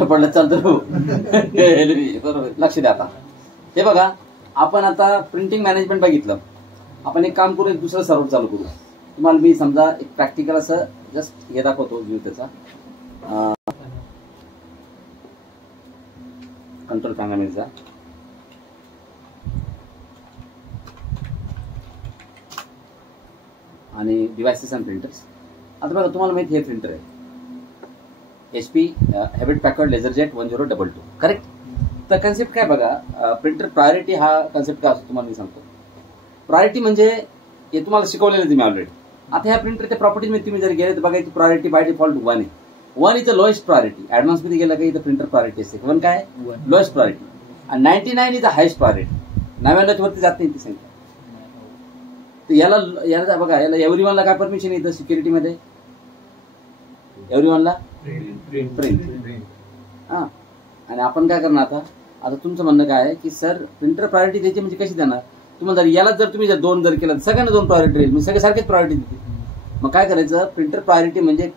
पडलं चालतं बरोबर. लक्ष द्या. आता हे बघा, आपण आता प्रिंटिंग मॅनेजमेंट बघितलं. आपण एक काम करू, एक दुसरं सर्व्हर चालू करू. तुम्हाला मी समजा एक प्रॅक्टिकल असं जस्ट हे दाखवतो व्ह्यू त्याचा. कंट्रोल पॅनलचा आणि डिव्हाइसेस अँड प्रिंटर्स. आता बघा, तुम्हाला माहिती हे प्रिंटर आहे HP हॅवेट पॅकर्ड लेझरजेट 1022. करेक्ट. तर कन्सेप्ट काय बघा, प्रिंटर प्रायोरिटी हा कन्सेप्ट काय असतो तुम्हाला मी सांगतो. प्रायोरिटी म्हणजे हे तुम्हाला शिकवलेलं तुम्ही ऑलरेडी. आता ह्या प्रिंटरच्या प्रॉपर्टीमध्ये तुम्ही जर गेले तर बघा, इथे प्रायोरिटी बाय डिफॉल्ट 1 आहे. 1 is the lowest priority. Advance मध्ये गेलं का इथं प्रिंटर प्रायोरिटी असते. 1 काय लोएस्ट प्रायोरिटी आणि 99 इज द हायस्ट प्रायोरिटी. 99 वरती जात नाही ती संख्या. तर याला बघा, याला एव्हरीवनला काय परमिशन येतं सिक्युरिटीमध्ये. एव्हरीवनला प्रिंट. हा, आणि आपण काय करणार आता तुमचं म्हणणं काय आहे की सर प्रिंटर प्रायोरिटी द्यायची म्हणजे कशी देणार. तुम्हाला याला जर तुम्ही 2 जर केलं तर सगळ्यांना 2 प्रायोरिटी राहील. म्हणजे सगळे सारखेच प्रायोरिटी देते. मग काय करायचं, प्रिंटर प्रायोरिटी म्हणजे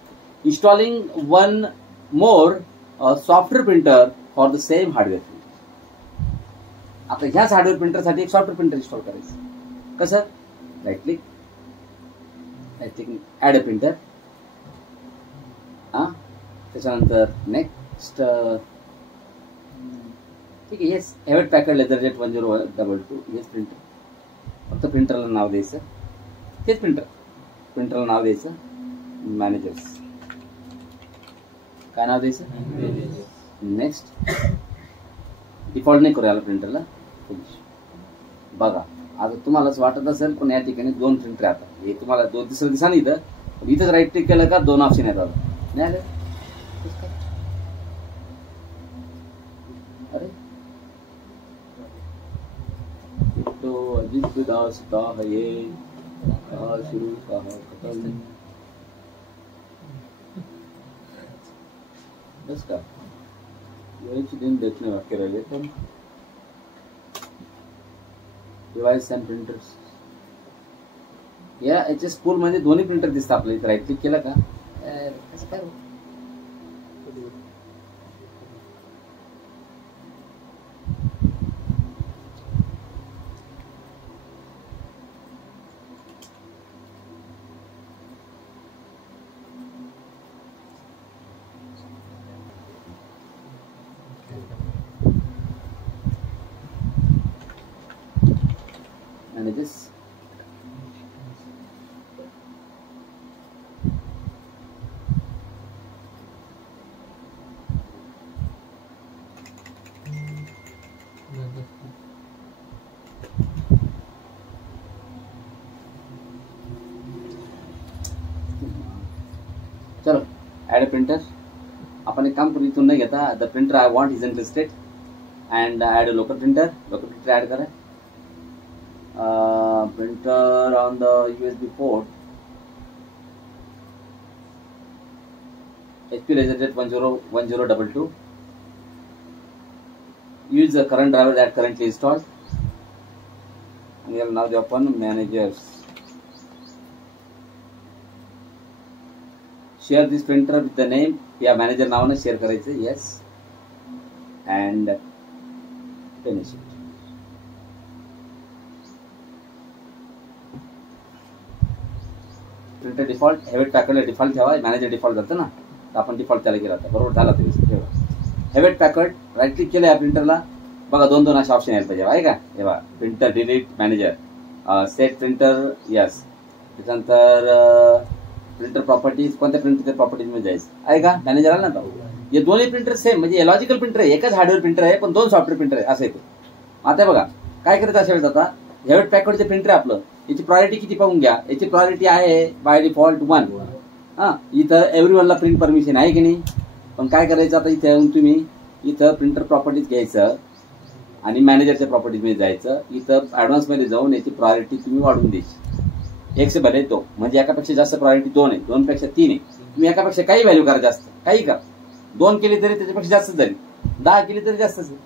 installing 1 more software printer for the same hardware. आता ह्याच हार्डवेअर प्रिंटरसाठी एक सॉफ्टवेअर प्रिंटर इन्स्टॉल करायचं. कसं, right click add a printer. हा, त्याच्यानंतर नेक्स्ट. ठीक आहे, हेच हॅवेट पॅकर्ड लेझरजेट 1022 हेच प्रिंटर. फक्त प्रिंटरला नाव द्यायचं. तेच प्रिंटरला नाव द्यायचं मॅनेजर्स. काय नाव द्यायचं, नेक्स्ट. डिफॉल्ट नाही करू याला प्रिंटरला. बघा, आता तुम्हालाच वाटत असेल पण या ठिकाणी 2 प्रिंटर आता हे तुम्हाला 2 तिसरं दिसा नाही. इथंच राईट क्लिक केलं का 2 ऑप्शन येतात. नाही आलं, अरे तो अजित दास का है ये, कहा शुरू कहा खत्म. बस का यही दिन देखने बाकी रह गए. Device and printers. या याच्या स्कूल मध्ये दोन्ही प्रिंटर दिसतात आपल्या इथे. राईट क्लिक केलं का कसं काय. manages. चलो ऍड अ प्रिंटर. आपण एक काम करू, इथून नाही घेता. The printer I want is in listed and add a local printer. Local printer add करा. Printer on the USB port. HP LaserJet 1022. Use the current driver that currently installed. And now the open managers. Share this printer with the name. या manager नावाने share करायचं. Yes. And finish it. Printer default Hewlett पॅकर्डला default ठेवा. Manager default जातं ना, तर आपण default त्याला केला होता. बरोबर झाला तुम्ही ठेवा. हॅवेट पॅकर्ड राईट क्लिक केलं या प्रिंटरला. बघा 2 असे ऑप्शन यायला पाहिजे आहे का. हे बघा printer delete manager set printer yes. त्याच्यानंतर प्रिंटर प्रॉपर्टीज कोणत्या प्रिंटरच्या प्रॉपर्टीज मध्ये जायचं आहे का. मॅनेजर आला ना. हे दोन्ही प्रिंटर सेम म्हणजे लॉजिकल प्रिंटर आहे. एकच हार्डवेअर प्रिंटर आहे पण 2 सॉफ्टवेअर प्रिंटर आहे असं येतो. आता बघा काय करायचं अशा वेळेस. आता हॅवेट पॅकर्डचे प्रिंटर आहे आपलं. याची प्रायोरिटी किती पाहून घ्या. याची प्रायोरिटी आहे बाय डिफॉल्ट 1. हा, इथं एव्हरीवनला प्रिंट परमिशन आहे की नाही. पण काय करायचं आता इथे येऊन तुम्ही इथं प्रिंटर प्रॉपर्टीज घ्यायचं आणि मॅनेजरच्या प्रॉपर्टीज मध्ये जायचं. इथं ऍडव्हान्स मध्ये जाऊन याची प्रायोरिटी तुम्ही वाढवून द्यायची. 1 से भले 2 म्हणजे एकापेक्षा जास्त प्रायोरिटी 2 आहे. 2 पेक्षा 3 आहे. तुम्ही एकापेक्षा काही व्हॅल्यू करा जास्त काही करा. 2 केली तरी त्याच्यापेक्षा जास्त झाली. 10 केली तरी जास्तच आहे.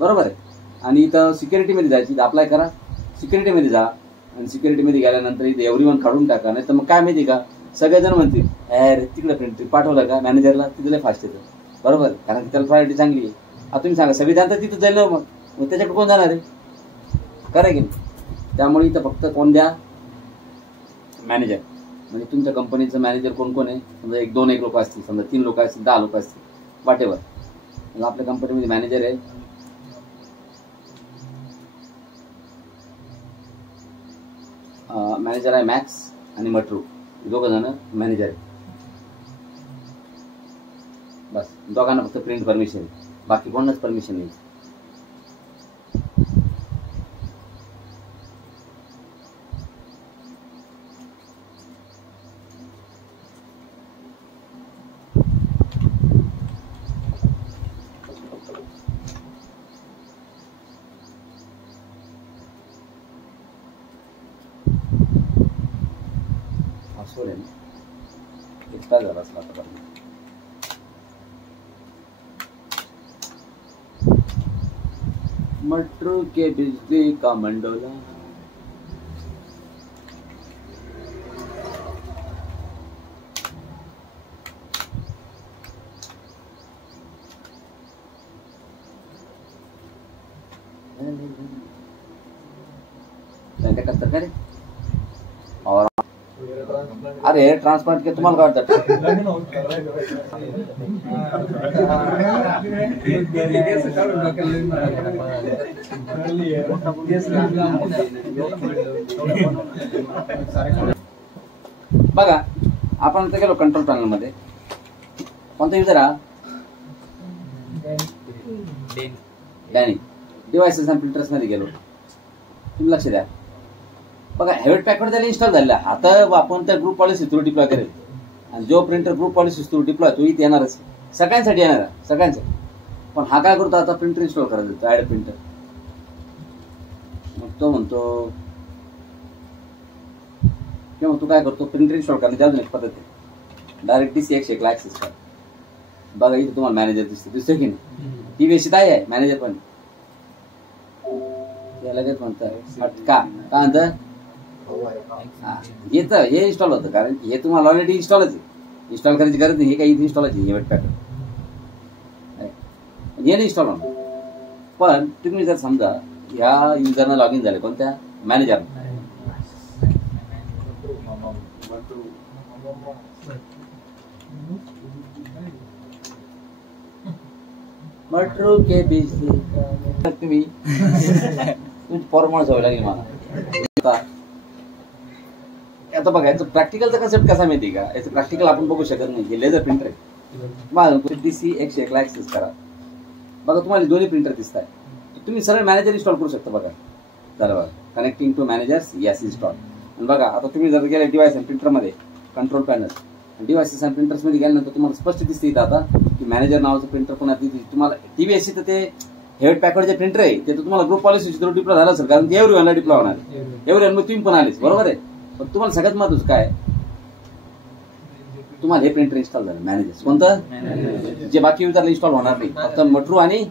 बरोबर आहे. आणि इथं सिक्युरिटीमध्ये जायची. अप्लाय करा. सिक्युरिटीमध्ये जा आणि सिक्युरिटीमध्ये गेल्यानंतर इथे एव्हरीवन काढून टाका. नाही तर मग काय माहिती का सगळेजण म्हणतील अरे तिकडे प्रिंट पाठवलं का मॅनेजरला, तिथं लय फास्ट येतं, बरोबर, कारण त्याला प्रायोरिटी चांगली आहे. आता तुम्ही सांगा संविधान तर तिथं जाईल ना, मग त्याच्याकडे कोण जाणार आहे, खरं की नाही? त्यामुळे इथं फक्त कोण द्या, मॅनेजर. म्हणजे तुमच्या कंपनीचं मॅनेजर कोण कोण आहे, समजा 1-2 लोक असतील, समजा 3 लोक असतील, 10 लोक असतील, वाटेवर. मग आपल्या कंपनीमध्ये मॅनेजर आहे, मॅनेजर आहे मॅक्स आणि मट्रू, दोघं जण मॅनेजर आहे. बस दोघांना फक्त प्रिंट परमिशन, बाकी कोणाच परमिशन नाही. एक्स्ट्रा झाला असला आता. मट्रू के बिजली का मंडोला, का रे? और अरे ट्रान्सप्लांट के तुम्हाला काय वाटतं? बघा आपण आता गेलो कंट्रोल पॅनल मध्ये, कोणता युजर हा? डॅनी. डिव्हाइसेस अँड प्रिंटर्स मध्ये गेलो, तुम्ही लक्ष द्या. बघा हेवेट पॅकवर्ड त्याला इन्स्टॉल झालेला, आता आपण त्या ग्रुप पॉलिसी थ्रू डिप्लॉय करेल, आणि जो printer group policy through deploy तो इथे येणारच, सगळ्यांसाठी येणार, सगळ्यांसाठी. पण हा काय करतो, आता प्रिंटर इन्स्टॉल करायला देतो, ऍड प्रिंटर. मग तो म्हणतो किंवा तू काय करतो, प्रिंटर इन्स्टॉल करण्याची अजून एक पद्धत आहे, डायरेक्ट DC-101 ला ऍक्सेस कर. बघा इथे तुम्हाला मॅनेजर दिसतो की नाही, ही बेसिक आहे मॅनेजर पण. लगेच म्हणतात का म्हणतं हे इन्स्टॉल होतं, कारण हे तुम्हाला ऑलरेडी इन्स्टॉलच आहे, इन्स्टॉल करायची गरज नाही. हे काही इन्स्टॉलच आहे, हेवेट पॅकवर्ड हे नाही इन्स्टॉल होणार. पण तुम्ही जर समजा ह्या युजरनं लॉग इन झाले, कोणत्या मॅनेजर, मट्रू के बीच तुम्ही फॉर्मल सवय लागली मला. आता बघा याचं प्रॅक्टिकलचा कन्सेप्ट कसा माहिती का, याचं प्रॅक्टिकल आपण बघू शकत नाही. हे लेझर प्रिंटर आहे, DC-101 ला ऍक्सेस करा. बघा तुम्हाला दोन्ही प्रिंटर दिसत आहे, तुम्ही सरळ मॅनेजर इन्स्टॉल करू शकता. बघा झालं, बघा connecting to managers, yes install. आणि बघा आता तुम्ही जर गेले डिव्हाइस अँड प्रिंटर मध्ये, control panel, devices and printers मध्ये गेल्यानंतर तुम्हाला स्पष्ट दिसते इथं आता की मॅनेजर नावाचं प्रिंटर पण आहे. तुम्हाला TVSC तर ते हेवेट पॅकवर्ड जे प्रिंटर आहे ते तर तुम्हाला ग्रुप पॉलिसी थ्रू डिप्लॉय झाला असेल, कारण एव्हरीवनला डिप्लॉय होणार, एव्हरीवन तुम्ही पण आलेच, बरोबर आहे. पण तुम्हाला सगळ्यात महत्त्वाचं काय, तुम्हाला हे प्रिंटर इन्स्टॉल झालं मॅनेजर, कोणतं जे बाकी युजरला इन्स्टॉल होणार नाही, फक्त मट्रू आणि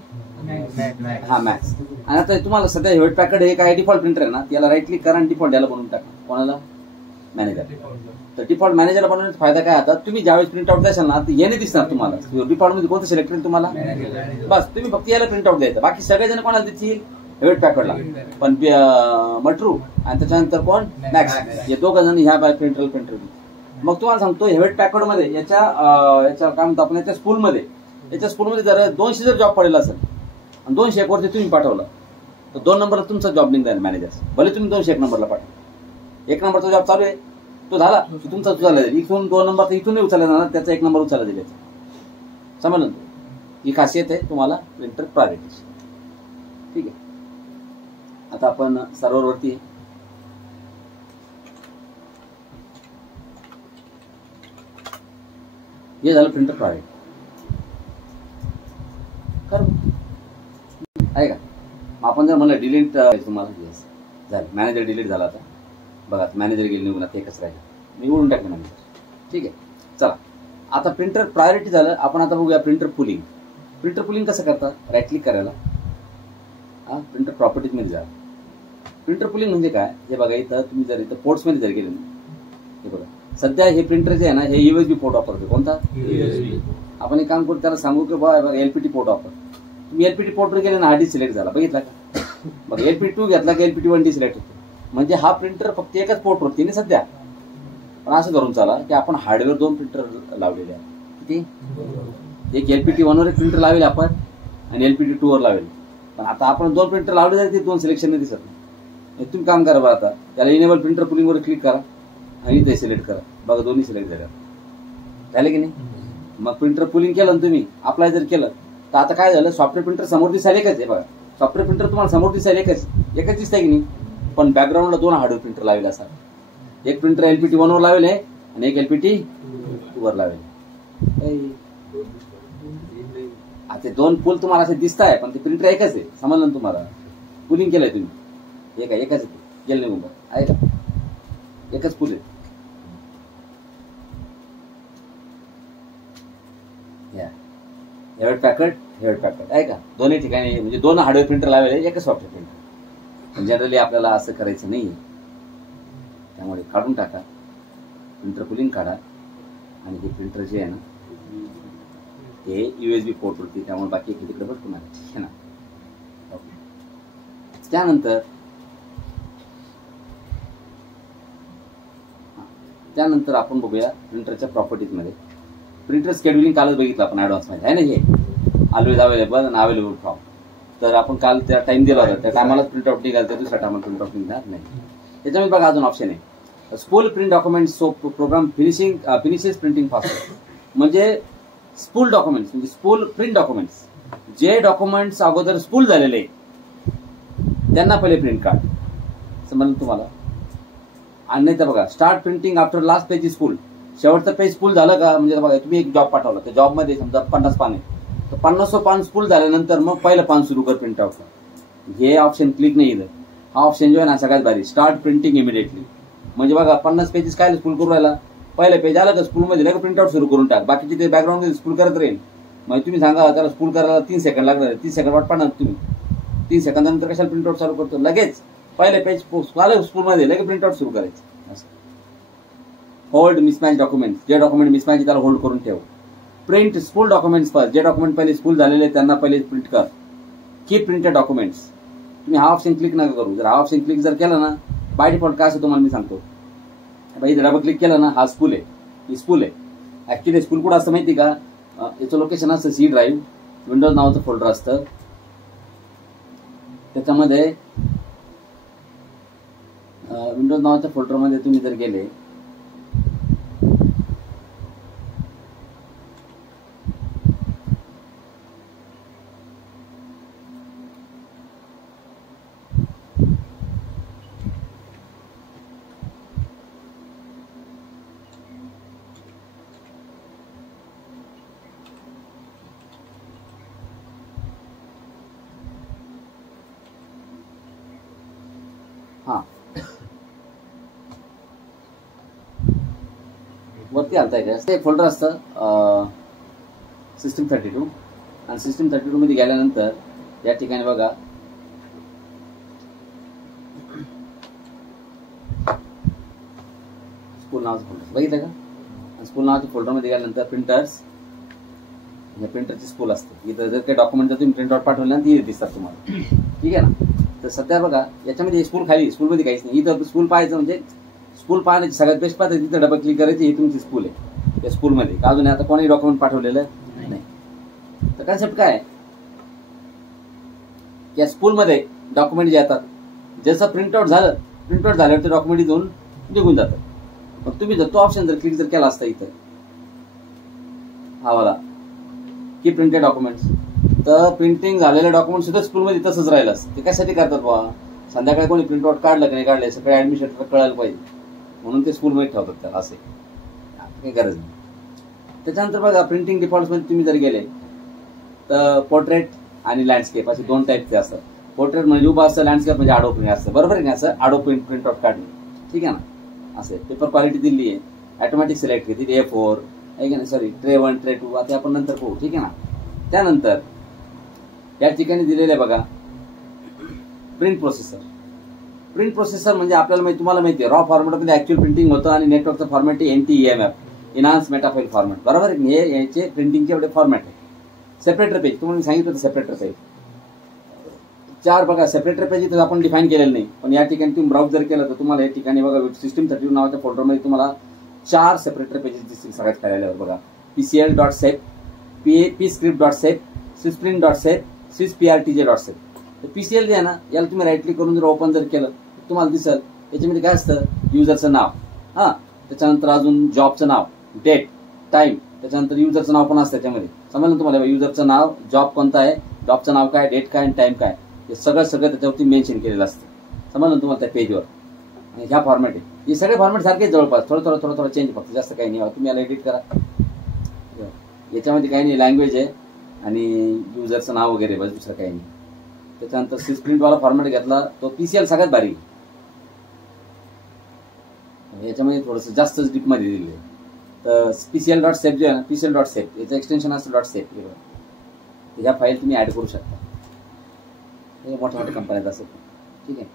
मॅक्स. आणि आता तुम्हाला सध्या हेवेट पॅकवर्ड हे काय डिफॉल्ट प्रिंटर आहे ना, त्याला राईट क्लिक करा आणि डिफॉल्ट याला बनवून टाका, कोणाला, मॅनेजर. तर डिफॉल्ट मॅनेजरला बनवण्याचा फायदा काय, आता तुम्ही ज्यावेळेस प्रिंट आउट द्याल ना, हे नाही दिसणार तुम्हाला डिफॉल्ट मध्ये कोणतं सिलेक्ट करेल तुम्हाला, बस तुम्ही फक्त याला प्रिंट आउट द्यायचं, बाकी सगळेजण कोणाला देतील, हेवेट पॅकवर्डला. पण मट्रू आणि त्याच्यानंतर कोण, मॅक्स, हे दोघं जण ह्या बाय प्रिंटर. मग तुम्हाला सांगतो हेवेट पॅकवर्ड मध्ये याच्या काय म्हणतो आपण, याच्या स्कूलमध्ये जर 200 जर जॉब पडलेला असेल आणि 201 वरती तुम्ही पाठवलं तर 2 नंबरला तुमचा जॉब निघणार मॅनेजर, भले तुम्ही 201 नंबरला पाठवा. 1 नंबरचा जॉब चालू आहे तो झाला, तुमचा उचलला जाईल. इथून 2 नंबर इथून नाही उचलला जाणार, त्याचा 1 नंबर उचलला जाईल. समजलं, ही खासियत आहे तुम्हाला प्रिंटर प्रायोरिटी. ठीक आहे, आता आपण सर्व्हरवरती हे झालं प्रिंटर प्रायोरिटी आहे का. आपण जर म्हणलं डिलीट तुम्हाला, येस झालं, मॅनेजर डिलीट झाला. आता बघा मॅनेजर गेली निघून, आता एकच राहिलं, मी उडून टाकलं मॅनेजर. ठीक आहे, चला आता प्रिंटर प्रायोरिटी झालं. आपण आता बघूया प्रिंटर पुलिंग. प्रिंटर पुलिंग कसं करतात, राईट क्लिक करायला, प्रिंटर प्रॉपर्टीज मध्ये जा. प्रिंटर पुलिंग म्हणजे काय, हे बघा इथं तुम्ही जर इथं पोर्ट्स मध्ये जर गेले, हे बघा सध्या हे प्रिंटर जे आहे ना, हे USB पोर्ट वापरतो. कोणता? आपण एक काम करू, त्याला सांगू की बाबा LPT पोर्ट वापर. तुम्ही LPT पोर्टवर गेले ना, हार्ड डिस्क सिलेक्ट झाला, बघितला का? मग LPT2 घेतला की LPT 1D सिलेक्ट होतो. म्हणजे हा प्रिंटर फक्त एकच पोर्टवरती नाही सध्या. पण असं धरून चाला की आपण हार्डवेअर 2 प्रिंटर लावलेले आहेत. किती? एक LPT 1 वर एक प्रिंटर लावेल आपण आणि LPT2 वर लावेल. पण आता आपण 2 प्रिंटर लावले तरी ते 2 सिलेक्शन नाही दिसत नाही. तुम्ही काम करा बघा, आता त्याला इनेबल प्रिंटर पुलिंग वर क्लिक करा आणि ते सिलेक्ट करा. बघा दोन्ही सिलेक्ट झाले की नाही? मग प्रिंटर पुलिंग केलं ना तुम्ही, अप्लाय जर केलं तर आता काय झालं, सॉफ्टवेअर प्रिंटर समोर दिसायला एकच आहे. बघा सॉफ्टवेअर प्रिंटर तुम्हाला समोर दिसायला एकच दिसतंय की नाही? पण बॅकग्राऊंडला 2 हार्डवेअर प्रिंटर लावले असतात. एक प्रिंटर LPT 1 वर लावेल आणि एक LPT 2 वर लावेल. आता 2 पूल तुम्हाला असे दिसत आहे, पण ते प्रिंटर एकच आहे. समजलं ना तुम्हाला? पुलिंग केलंय तुम्ही, एकच आहे, गेलं नाही मुंबई आहे का? एकच पूल आहे. हेवेट पॅकर्ड आहे का? दोन्ही ठिकाणी म्हणजे 2 हार्डवेअर प्रिंटर लावले, एकच सॉफ्टवेअर प्रिंटर. पण जनरली आपल्याला असं करायचं नाही. त्यामुळे काढून टाका, प्रिंटर पुलिंग काढा आणि हे प्रिंटर जे आहे ना ते USB पोर्टवरती, त्यामुळे बाकी तिकडे भटकून आहे. ठीक आहे ना? त्यानंतर आपण बघूया प्रिंटरच्या प्रॉपर्टीज मध्ये. प्रिंटर शेड्युलिंग कालच बघितलं आपण ऍडव्हान्स मध्ये, आहे ना? हे ऑलवेज अवेलेबल आणि अवेलेबल फ्रॉम. तर आपण काल त्या टाइम दिला होता, त्या टायमाला प्रिंट आउट निघाल, तर दुसऱ्या टायमाला प्रिंट आउट निघणार नाही. त्याच्यामध्ये बघा अजून ऑप्शन आहे, spool print document so program finishes printing fast. म्हणजे स्पूल डॉक्युमेंट्स म्हणजे स्पूल प्रिंट डॉक्युमेंट्स, जे डॉक्युमेंट्स अगोदर स्पूल झालेले त्यांना पहिले प्रिंट काढ. समजलं तुम्हाला? आणि नाही तर बघा, start printing after last page is फुल. शेवटचं पेज फुल झालं का, म्हणजे बघा तुम्ही एक जॉब पाठवला, त्या जॉबमध्ये समजा 50 पान आहे, तर 50 पान फुल झाल्यानंतर मग पहिलं पान सुरू कर प्रिंट आउट. हे ऑप्शन क्लिक नाही इथं. हा ऑप्शन जो आहे ना सगळ्यात भारी, स्टार्ट प्रिंटिंग इमिडिएटली. म्हणजे बघा 50 पेजेस काय स्कूल करू राहिला, पहिलं पेज आलं का स्कूलमध्ये लगेच प्रिंट आउट सुरू करून टाक, बाकीचे ते बॅकग्राऊंड मध्ये स्कूल करत राहील. मग तुम्ही सांगा त्याला स्कूल करायला 3 सेकंड लागणार, 30 सेकंड वाट पाहणार तुम्ही. 3 सेकंदानंतर कशाला प्रिंट आउट चालू करतो, लगेच पहिलं पेज आलं स्कूलमध्ये लगेच प्रिंट आउट सुरू करायचं. होल्ड मिसमॅच डॉक्युमेंट, जे डॉक्युमेंट मिसमॅच त्याला होल्ड करून ठेव. प्रिंट स्कूल डॉक्युमेंट्स फर्स्ट, जे डॉक्युमेंट पहिले स्कूल झालेले त्यांना पहिले प्रिंट कर. Keep printed documents. तुम्ही हा ऑप्शन क्लिक नका करू. जर हा ऑप्शन क्लिक जर केला ना, बाय डिफॉल्ट काय असं तुम्हाला मी सांगतो, इथे डबल क्लिक केलं ना, हा स्कूल आहे, ही स्कूल आहे. ऍक्च्युली स्कूल कुठं असतं माहिती का? याचं लोकेशन असतं C ड्राईव्ह, विंडोज नावाचं फोल्डर असतं, त्याच्यामध्ये विंडोज नावाच्या फोल्डरमध्ये तुम्ही जर गेले वरती आणताय का, ते फोल्डर असतं सिस्टम 32 आणि सिस्टम 32 मध्ये गेल्यानंतर या ठिकाणी बघा स्कूल नावाचं फोल्डर बघितलं का? स्कूल नावाच्या फोल्डर मध्ये गेल्यानंतर प्रिंटर्स, या प्रिंटरची स्कूल असते. इथं जर काही डॉक्युमेंट जर तुम्ही प्रिंट आउट पाठवले ना, ती दिसतात तुम्हाला. ठीक आहे ना? तर सध्या बघा याच्यामध्ये स्कूल खाली, स्कूलमध्ये काहीच नाही. इथं स्कूल पाहायचं म्हणजे स्कूल पाहण्याची सगळ्यात बेस्ट पाहते, तिथं डबल क्लिक करायची, ही तुमची स्कूल आहे. त्या स्कूलमध्ये अजून आता कोणी डॉक्युमेंट पाठवलेलं नाही. तर कन्सेप्ट काय आहे, या स्कूलमध्ये डॉक्युमेंट जे येतात, जसं प्रिंटआउट झाल्यावर ते डॉक्युमेंट इथून निघून जातात. पण तुम्ही जर तो ऑप्शन जर क्लिक जर केला असता इथं, हा वाला की प्रिंटेड डॉक्युमेंट्स, तर प्रिंटिंग झालेले डॉक्युमेंट सुद्धा स्कूलमध्ये तसंच राहिलं असतं. ते कशासाठी करतात बाबा, संध्याकाळी कोणी प्रिंटआउट काढलं की नाही काढलं सगळे ऍडमिनिस्ट्रेटर कळायला पाहिजे, म्हणून ते स्कूलमध्ये ठेवतात त्याला. असे काही गरज नाही. त्याच्यानंतर बघा प्रिंटिंग डिफॉल्ट मध्ये तुम्ही जर गेले तर पोर्ट्रेट आणि लँडस्केप असे 2 टाईपचे असतात. पोर्ट्रेट म्हणजे उभा असतं, लँडस्केप म्हणजे आडो प्रिंट असतं. बरोबर आहे का? असं आडो प्रिंट आउट काढणे. ठीक आहे ना? असे पेपर क्वालिटी दिली आहे, ऑटोमॅटिक सिलेक्ट केली A4 आहे का नाही, सॉरी ट्रे 1 ट्रे 2 आता आपण नंतर पाहू. ठीक आहे ना? त्यानंतर या ठिकाणी दिलेलं आहे बघा प्रिंट प्रोसेसर. प्रिंट प्रोसेसर म्हणजे आपल्याला माहिती, तुम्हाला माहिती आहे, रॉ फॉर्मॅटमध्ये ऍक्च्युअल प्रिंटिंग होतं आणि नेटवर्कचं फॉर्मॅट आहे NTEMF, इन्हान्स मेटाफाईल फॉर्मॅट, बरोबर. हे याचे प्रिंटिंगचे एवढे फॉर्मॅट आहे. सेपरेटर पेज तुम्हाला सांगितलं होतं, सेपरेटर पेज 4 बघा. सेपरेटर पेज इथं आपण डिफाईन केलेलं नाही, पण या ठिकाणी तुम्ही ब्राउज जर केलं तर तुम्हाला या ठिकाणी बघा सिस्टम 32 नावाच्या फोल्डरमध्ये तुम्हाला 4 सेपरेटर पेजेस दिसतील सगळ्यात पहिल्यावर बघा. PCL.sep, pscript.sep, sysprint.sep, sysprtj.sep. PCL जे आहे ना, याला तुम्ही राईट क्लिक करून जर ओपन जर केलं तर तुम्हाला दिसेल याच्यामध्ये काय असतं, युजरचं नाव, त्याच्यानंतर अजून जॉबचं नाव, डेट, टाइम, त्याच्यानंतर युजरचं नाव पण असतं त्याच्यामध्ये. समजलं तुम्हाला, युजरचं नाव, जॉब कोणता आहे, जॉबचं नाव काय, डेट काय आणि टाइम काय, हे सगळं त्याच्यावरती मेन्शन केलेलं असतं. समजलं तुम्हाला त्या पेजवर. आणि ह्या फॉर्मॅट आहे, हे सगळे फॉर्मॅट सारखेच जवळपास, थोडं चेंज, फक्त जास्त काही नाही. तुम्ही याला एडिट करा, याच्यामध्ये काही नाही, लँग्वेज आहे आणि युजरचं नाव वगैरे, बस दुसरं काही नाही. त्याच्यानंतर सिस्प्रिंटवाला फॉर्मॅट घेतला तो PCL सगळ्यात भारी, याच्यामध्ये थोडंसं जास्तच डीपमध्ये दिले. तर PCL.sep जे आहे ना, PCL.sep याचं एक्सटेन्शन असतं .sep. ह्या फाईल तुम्ही ऍड करू शकता, हे मोठ्या कंपन्यात असेल, ठीक आहे.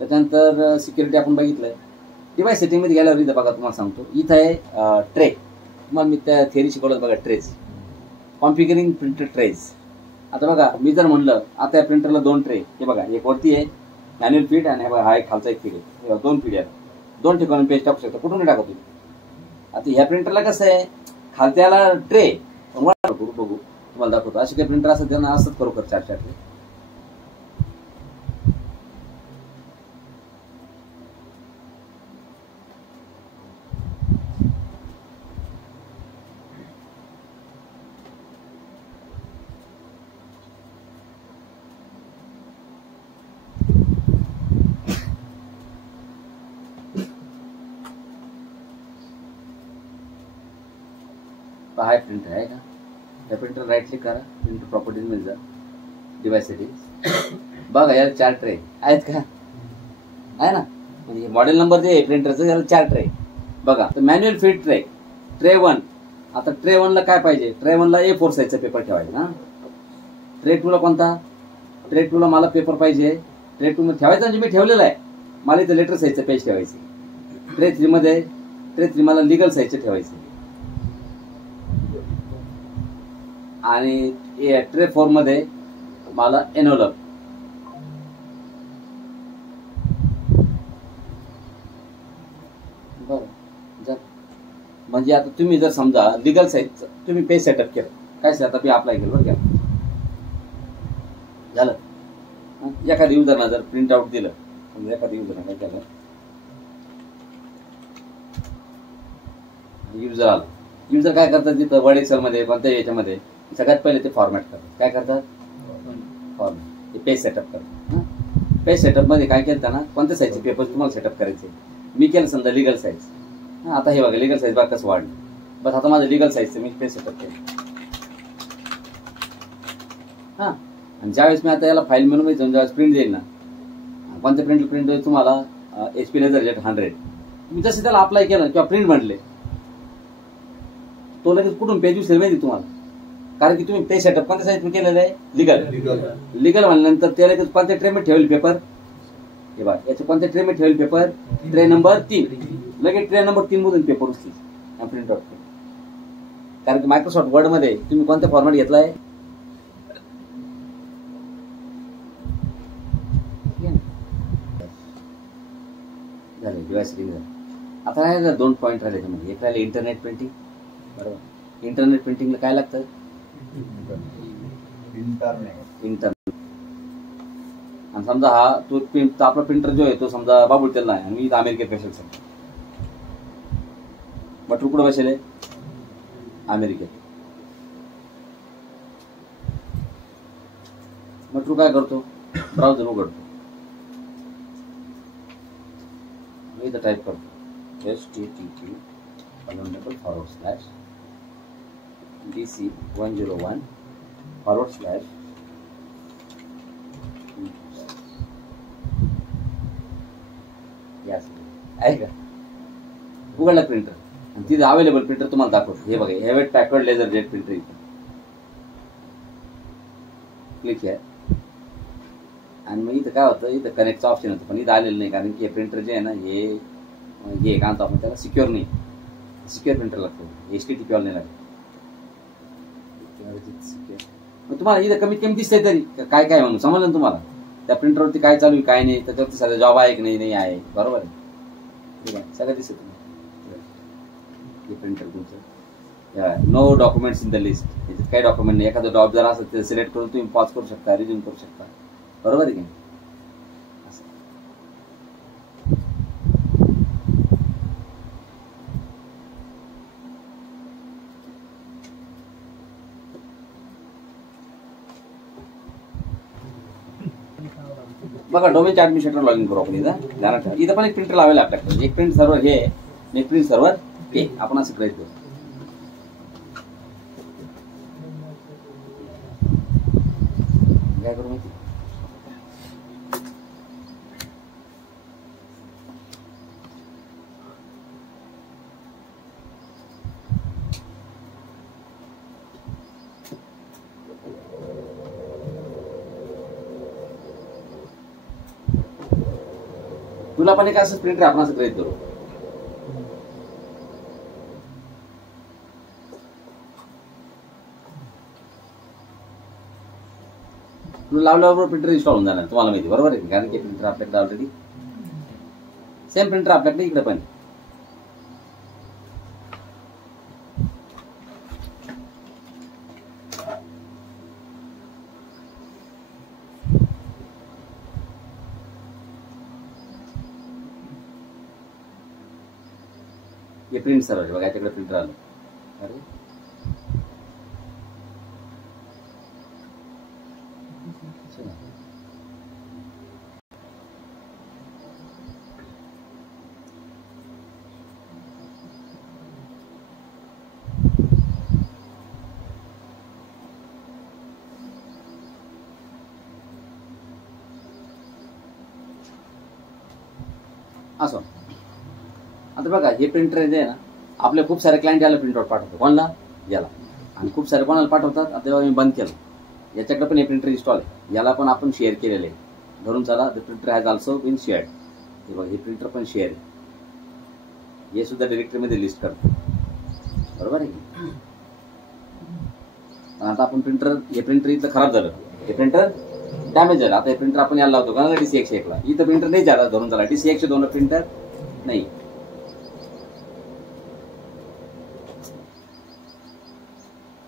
त्याच्यानंतर सिक्युरिटी आपण बघितलंय. डिव्हाइस सेटिंगमध्ये गेल्यावर इथं बघा, तुम्हाला सांगतो, इथं आहे ट्रे. तुम्हाला मी त्या थेअरी शिकवलं बघा, ट्रेज, कॉन्फिगरिंग प्रिंटर ट्रेज. आता बघा, मी जर म्हणलं आता या प्रिंटरला 2 ट्रे, हे बघा, एक वरती आहे मॅन्युअल फीड आणि हा एक खालचा एक फीड आहे, 2 फीड आहेत, 2 ठिकाणी पेज टाकू शकता, कुठून टाका तुम्ही. आता ह्या प्रिंटरला कसं आहे, खालत्याला ट्रे बघू तुम्हाला दाखवतो. असे काही प्रिंटर असतात त्यांना असंच खरोखर 4 ट्रे. हा प्रिंटर आहे का, या प्रिंटर राईट क्लिक करा, प्रिंटर प्रॉपर्टीज मध्ये जा, डिव्हाइस सेटिंग्स बघा, याला 4 ट्रे आहेत का, आहे ना. म्हणजे मॉडेल नंबर जे आहे प्रिंटरचं, याला 4 ट्रे बघा. तर मॅन्युअल फीड ट्रे 1. आता ट्रे 1 ला काय पाहिजे, ट्रे 1 ला A4 साईजचा पेपर ठेवायचा ना. ट्रे 2 ला कोणता, ट्रे 2 ला मला पेपर पाहिजे, ट्रे 2 मध्ये ठेवायचा म्हणजे मी ठेवलेला आहे, मला इथं लेटर साईजचं पेज ठेवायचे. ट्रे 3 मध्ये, ट्रे 3 मला लिगल साईजचे ठेवायचे. आणि ट्रे 4 मध्ये मला एनोलप. बरं, म्हणजे आता तुम्ही जर समजा लिगल साईज तुम्ही पेज सेटअप केलं, काय सेटअप मी अप्लाय केलं, बरं का, झालं. एखाद्या युजरना जर प्रिंट आउट दिलं, एखाद्या युजरना काय केलं, युजर आला, युजर काय करतात तिथं वर्ड एक्सेल मध्ये कोणत्या याच्यामध्ये सगळ्यात पहिले ते फॉर्मॅट करतात. काय करतात, फॉर्मॅट, ते पेज सेटअप करतात. पेज सेटअप मध्ये काय केलं ना, कोणत्या साईजचे पेपर तुम्हाला सेटअप करायचे, मी केलं समजा लिगल साईज. आता हे बघा लिगल साईज बघा कसं वाढलं, बस आता माझं लिगल साईजचं मी पेज सेटअप केलं. आणि ज्यावेळेस मी आता याला फाईल मेनू मध्ये जाऊन ज्यावेळेस प्रिंट देईल ना, कोणत्या प्रिंट देईल तुम्हाला, HP LaserJet 100, तुम्ही जसे त्याला अप्लाय केलं किंवा प्रिंट म्हटले, तो लगेच कुठून पेज दिसेल माहिती तुम्हाला, कारण की तुम्ही पेज सेटअप कोणत्या साईज केलेलं आहे, लिगल म्हणल्यानंतर ते लगेच कोणत्या ट्रे मध्ये ठेवले पेपर, हे बघा याचे कोणत्या ट्रे मध्ये ठेवले पेपर, ट्रे नंबर 3, लगेच ट्रे नंबर 3 मधून पेपर उचतील प्रिंट आउट. कारण की मायक्रोसॉफ्ट वर्ड मध्ये तुम्ही कोणता फॉर्मॅट घेतलाय, झाले डिव्हाइस सेटिंग झालं. आता काय 2 पॉईंट राहिले त्यामध्ये, एक राहिले इंटरनेट प्रिंटिंग, बरोबर. इंटरनेट प्रिंटिंगला काय लागतं, इंटरनेट. आणि समजा हा तो आपला प्रिंटर जो आहे तो समजा बाबुळतेला आहे आणि मी इथं अमेरिकेत बसेल, समजा बट कुठं बसेल आहे, अमेरिकेत. मग तू काय करतो, ब्राउझर उघडतो, मी इथं टाईप करतो http://dc101 आहे का, उघडला प्रिंटर आणि तिथे अवेलेबल प्रिंटर तुम्हाला दाखवतो. हे बघा, हेवेट पॅकर्ड लेझरजेट प्रिंटर, इथं. क्लिक आहे. मग तू काय करतो, ब्राउझर उघडतो, मी इथं टाईप करतो http://dc101 //dc101 //dc101 //dc101 //dc101 //dc101 //dc101 //dc101 //dc101 //dc101 click आहे. आणि मग इथं काय होतं, इथं कनेक्टचं ऑप्शन होतं पण इथं आलेलं नाही, कारण की हे प्रिंटर जे आहे ना हे काय म्हणतो आपण त्याला, सिक्युअर नाही, सिक्युअर प्रिंटर लागतो, HTTP नाही लागत. मग तुम्हाला इथं कमीत कमी दिसतंय तरी काय काय म्हणून समजलं ना तुम्हाला, त्या प्रिंटरवरती काय चालू आहे काय नाही, त्याच्यावरती सध्या जॉब आहे की नाही आहे, बरोबर आहे, ठीक आहे, सगळं दिसतं तुम्हाला. हे प्रिंटर तुमचं no documents in the list, याच्यात काही डॉक्युमेंट नाही, एखादं जॉब जर असेल ते सिलेक्ट करून तुम्ही पॉज करू शकता, रिझ्यूम करू शकता, बरोबर आहे की नाही. बघा डोमेनच्या ऍडमिनिस्ट्रेटर लॉग इन करू आपण इथं, ध्यानात ठेवा. इथं पण एक प्रिंटर लावायला आपल्याकडे, एक प्रिंट सर्व्हर हे एक प्रिंट सर्व्हर हे, आपण असं करायचं. काय करू माहिती, तुला पण एक असं प्रिंटर आपण असं क्रिएट करू. तुला लावल्याबरोबर प्रिंटर इन्स्टॉल होऊन जाणार, तुम्हाला माहिती, बरोबर आहे, कारण की प्रिंटर आपल्याकडे ऑलरेडी सेम प्रिंटर आपल्याकडे इकडे पण. हे प्रिंट सर्व्हर बघा, याच्याकडे प्रिंटर आलं. अरे असं. आता बघा हे प्रिंटर जे आहे ना, आपले खूप सारे क्लायंट याला प्रिंट आउट पाठवतो, कोणाला याला, आणि खूप सारे कोणाला पाठवतात. आता जेव्हा मी बंद केलं, याच्याकडे पण हे प्रिंटर इन्स्टॉल आहे, याला पण आपण शेअर केलेलं आहे, धरून चला. The printer has also been shared. हे बघा हे प्रिंटर पण शेअर आहे, हे सुद्धा डिरेक्टरीमध्ये लिस्ट करतो, बरोबर आहे की. आता आपण प्रिंटर, हे प्रिंटर इथं खराब झालं, हे प्रिंटर डॅमेज झालं. आता हे प्रिंटर आपण याला लावतो का DC-101 ला, इथं प्रिंटर नाही झाला, धरून चला DC-102 ला प्रिंटर नाही.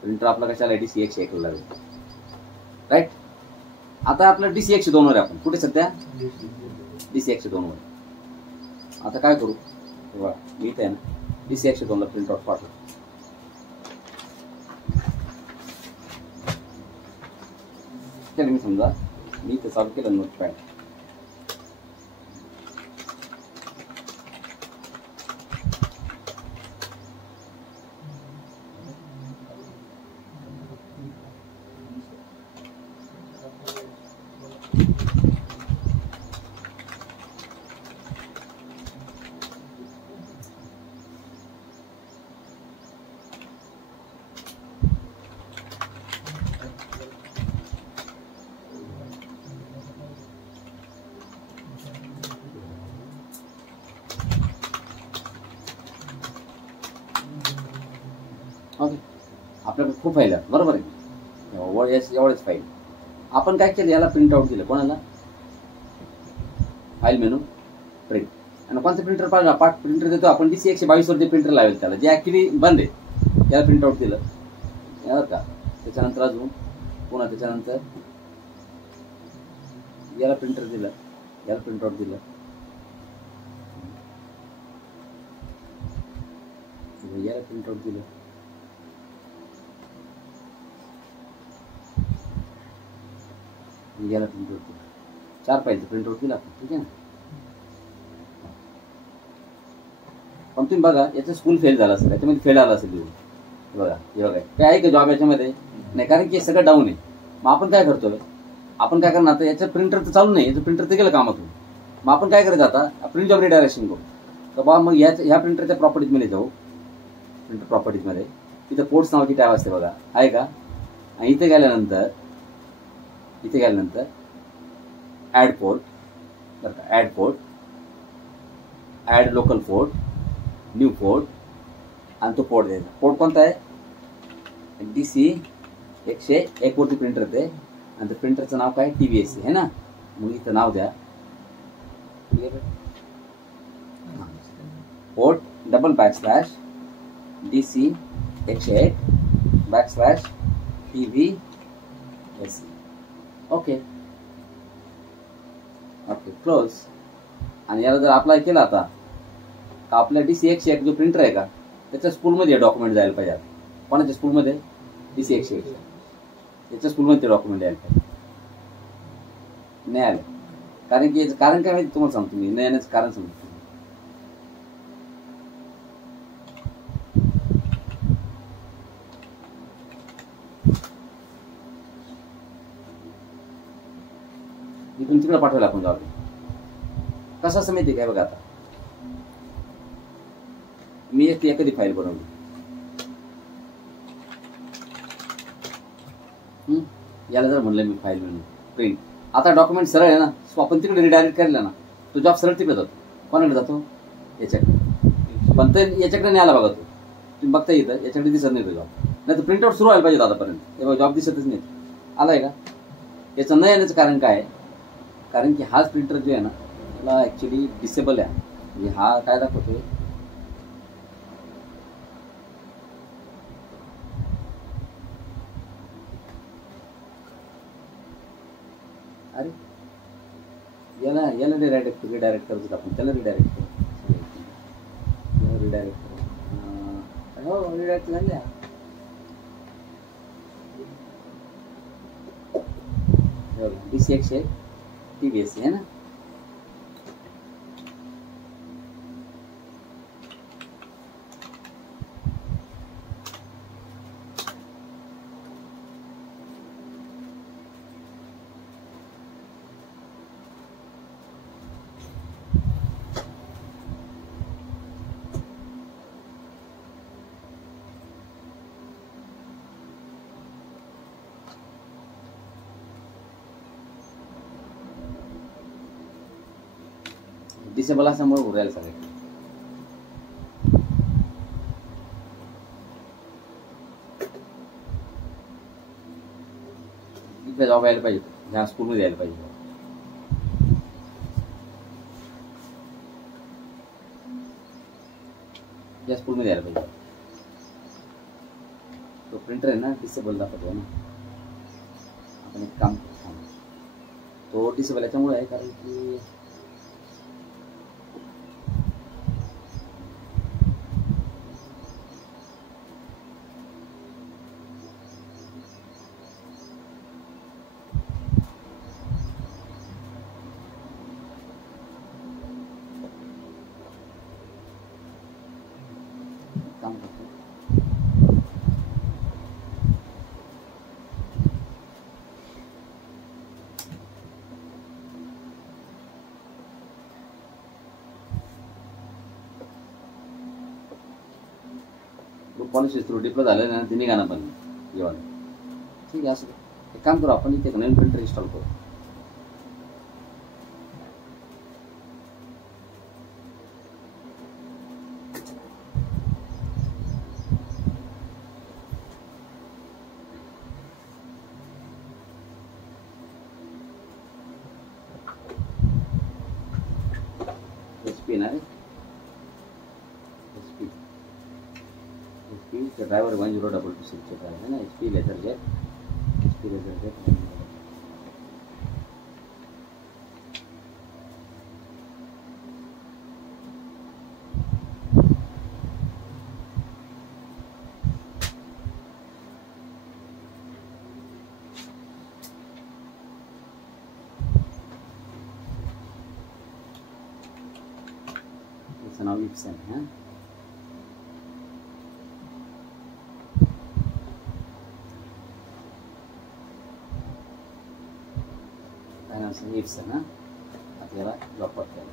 प्रिंटर आपला कशाला DC-101 ला लागेल, राईट. आता आपलं DC-102 वर आपण कुठे सध्या, DC-102 वर. आता काय करू, मी इथे आहे ना, DC-102 ला प्रिंट आउट पाठवतो. मी समजा मी इथे चालू केलं नोटपॅड, ओके. आपल्याकडे खूप फाईल आहेत, बरोबर आहे, एवढेच फाईल. आपण काय केलं, याला प्रिंट आउट दिलं, कोणाला, फाईल मेनू प्रिंट. आणि कोणतं प्रिंटर प्रिंटर देतो आपण, DC-122 वर जे प्रिंटर लावेल त्याला, जे ऍक्च्युली बंद आहे, याला प्रिंट आउट दिलं बरं का. त्याच्यानंतर अजून पुन्हा त्याच्यानंतर याला प्रिंटर दिलं, याला प्रिंट आउट दिलं, याला प्रिंट आउट दिलं, याला प्रिंट आउट दिलं. 4 फाईलचं प्रिंट आउट दिलं आपण, ठीक आहे ना. पण तुम्ही बघा याचं स्कूल फेल झाला असेल, याच्यामध्ये फेल आला असेल, बघा हे बघा काय आहे का जॉब याच्यामध्ये नाही, कारण की सगळं डाऊन आहे. मग आपण काय करतोय, आपण काय करणार, आता याचं प्रिंटर तर चालू नाही, याचं प्रिंटर तर गेलं कामातून. मग आपण काय करायचं, आता प्रिंट जॉब रिडायरेक्शन करू. तर बा मग ह्या प्रिंटरच्या प्रॉपर्टीजमध्ये जाऊ, प्रिंटर प्रॉपर्टीजमध्ये इथं पोर्ट्स नावाची टॅब असते बघा, आहे का. आणि इथे गेल्यानंतर ॲड पोर्ट, बरं का, add port, add local port, new port, आणि तो पोर्ट द्यायचा. पोर्ट कोणता आहे? DC-101 वरती प्रिंटर येते आणि त्या प्रिंटरचं नाव काय? TVSC आहे ना. मग इथं नाव द्या, port double backslash DC-101/TVSC. Okay okay, close. आणि याला जर अप्लाय केला आता, आपल्या DC-101 जो प्रिंटर आहे का, त्याच्या स्कूलमध्ये डॉक्युमेंट जायला पाहिजे. कोणाच्या स्कूलमध्ये? DC-101. याच्या स्कूलमध्ये ते डॉक्युमेंट द्यायला पाहिजे. नाही आलं. कारण की कारण काय माहिती तुम्हाला सांगतो मी, नाही येण्याचं कारण सांगतो. इथून तिकडे पाठवायला आपण जाऊ. कसं असं माहिती काय बघा, आता मी एखादी फाईल बनवली, याला जर म्हणलं मी फाईल म्हणून प्रिंट, आता डॉक्युमेंट सरळ आहे ना, आपण तिकडे रिडायरेक्ट केलं ना, तो जॉब सरळ तिकडे जातो. कोणाकडे जातो? याच्याकडे. पण ते याच्याकडे नाही आला बघा, तो तुम्ही बघता येतं याच्याकडे दिसत नाही तो जॉब. नाही तर प्रिंटआउट सुरू व्हायला पाहिजे आतापर्यंत, तेव्हा जॉब दिसतच नाही. आलाय का? याचं न येण्याचं कारण काय आहे? कारण की हाच प्रिंटर जो आहे ना, त्याला ॲक्च्युली डिसेबल आहे. म्हणजे हा काय दाखवतोय, अरे याला रिडायरेक्ट करतो आपण, त्याला रिडायरेक्ट करू, रिडायरेक्ट करू. हो, रिडायरेक्ट झाल्या. DC-101 TVSC है ना. डिसेबल असल्यामुळे उरायला सगळे. इकडे जॉब यायला पाहिजे, ह्या स्कूलमध्ये यायला पाहिजे. या स्कूलमध्ये यायला पाहिजे. तो प्रिंटर आहे ना, डिसेबल दाखवतो ना. आपण एक काम करतो, तो डिसेबल याच्यामुळे आहे कारण की काम करतो. पॉलिसी थ्रू डिप्लो झालं ना, ते निघाणं पण जेवण. ठीक आहे, असं एक काम करू आपण, इथे नवीन प्रिंटर इन्स्टॉल करू. HP ना रे, HP ड्राइवर 1022 है ना. HP LaserJet. इसका नाम इप्सन है. इप्सन ना, आपल्याला वापर केला.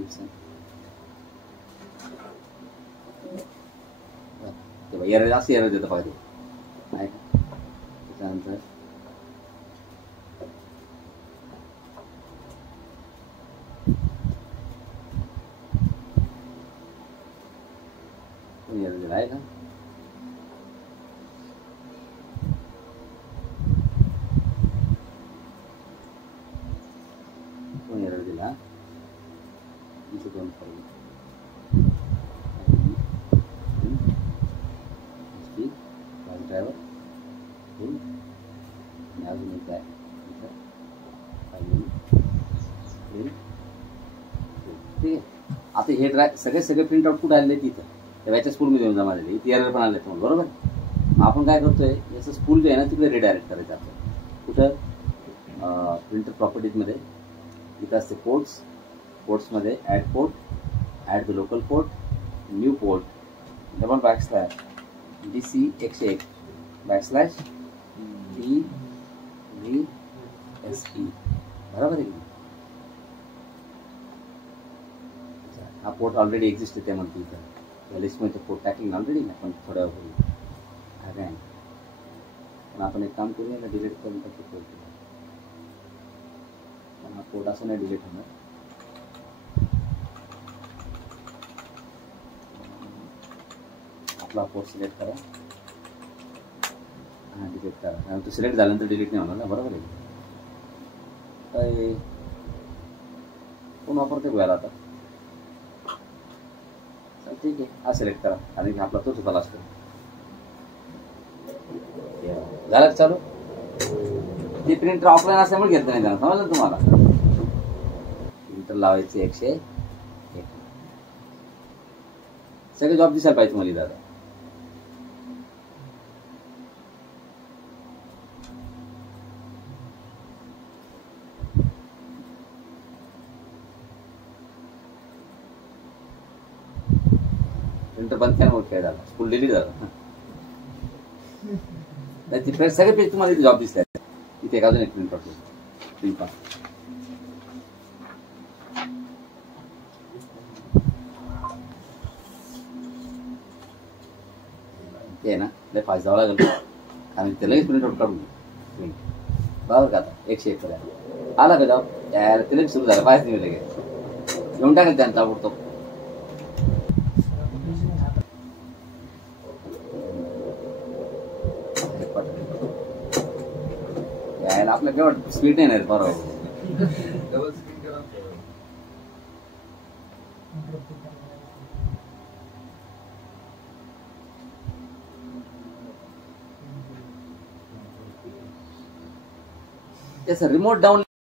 इप्सन तेव्हा एरर असं एरर देतं पाहिजे. आहे का? त्याच्यानंतर कोणी एरर दिला आहे का? कोणी एरर दिला? इथे 2 ड्रायव्हर अजून एक आहे ठीक आहे. आता हे सगळे प्रिंट आउट कुठे आलेले तिथं त्याच्या स्कूलमध्ये येऊन जमा झाले, इथे एरर पण आले तुम्हाला, बरोबर. मग आपण काय करतोय, याचं स्कूल जे आहे ना तिकडे रिडायरेक्ट करायचं आपल्याला. कुठं प्रिंटर प्रॉपर्टीजमध्ये इथं असते पोर्ट्स, पोर्ट्समध्ये add port, add the local port, new port, double backslash DC 101 backslash DVSE, बरोबर आहे की. हा पोर्ट ऑलरेडी एक्झिस्ट आहे, ते म्हणते इथं लिस्टमध्ये पोर्ट टाकली ऑलरेडी ना, पण थोड्या होईल काय. पण आपण एक काम करूया ना, डिलीट करून टाकतो पोर्ट. पण हा पोर्ट असं नाही डिलीट होणार. आपला पोर्ट सिलेक्ट करा, हां डिलीट करा, कारण तो सिलेक्ट झाल्यानंतर डिलीट नाही होणार ना, बरोबर आहे. काय कोण वापरते गोव्याला आता, ठीक आहे. हा सिलेक्ट करा आणि आपला तोच होता असतो. झालं चालू. ती प्रिंटर ऑफलाईन असल्यामुळे घेतलं नाही, समजलं तुम्हाला. प्रिंटर लावायचे 101, सगळे जॉब दिसायला पाहिजे तुम्हाला दादा. प्रिंटर बंद केल्यामुळे काय झालं, स्कूल डिलीट झालं. सगळे पेज तुम्हाला इथे जॉब दिसले. इथे एक अजून एक प्रिंट आउट प्रिंट ते ना लय फास्ट जावं लागेल आणि ते लगेच प्रिंट आउट काढून प्रिंट, बरोबर का. आता 101 पर्यंत आला का जॉब, यार ते लगेच सुरू झालं, पाहिजे नाही लगेच घेऊन टाकेल त्यांचा आवडतो. यायला आपलं केवढं स्पीड नाही ना बरोबर. त्याचं रिमोट डाऊन